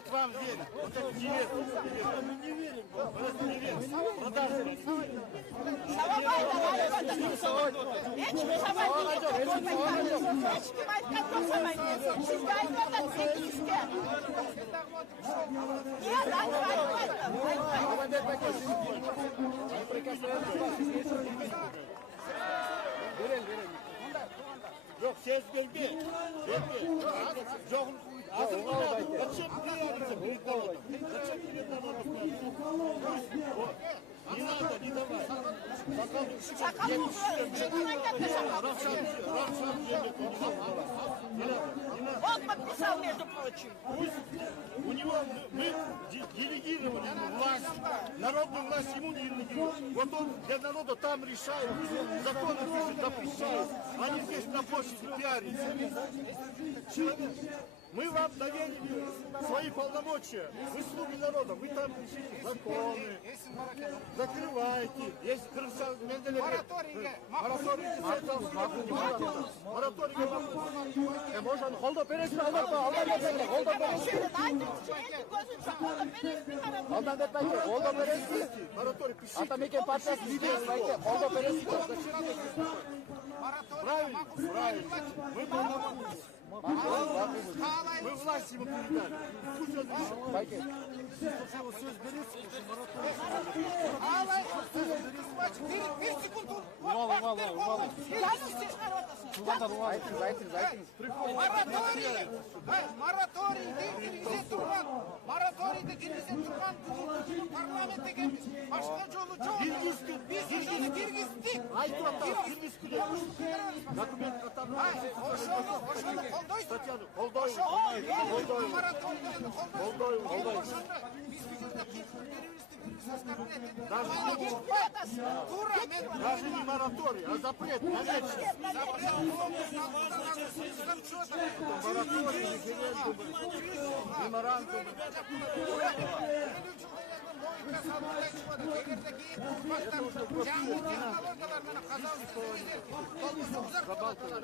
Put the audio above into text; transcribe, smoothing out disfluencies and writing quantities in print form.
Вот вам верят. Вот это не верят. Не верим. Не верим. Продажи. Yok ses geldi. Yok. Зачем приятно? Зачем приятно? Не надо, не давай. Он подписал, между прочим. У него мы делегировали власть, народную власть ему не делегировали. Вот он для народа там решает, законы пишет, запрещает. Они здесь на площади пиарятся. Человек, мы вам доверили свои полномочия. Вы слуги народа, вы там пишите законы, закрываете. Есть мораторий. Можно холда пересме мораторий пишите. Атамекен партиясы лидері айтты, қолда бересіздер. Правильно, правильно. Мы полномочия. Мы власть ему передали. Пусть он решит. Söz veriyorsun. Bir секунду. Мораторийді кіргізе тұрған, мораторийді кіргізе тұрған парламент екенбіз. Башқа жолы жоқ. Біз жолы кіргіздік. Айтып атар, кіргізгілер. Документ қатарына. Ошоны қолдайсыз. Статьяны қолдайын. Biz bir yerde Даже не мораторий, а запрет на вечность. Мораторий, меморандум. Жаңы технологиялар менен Казакстан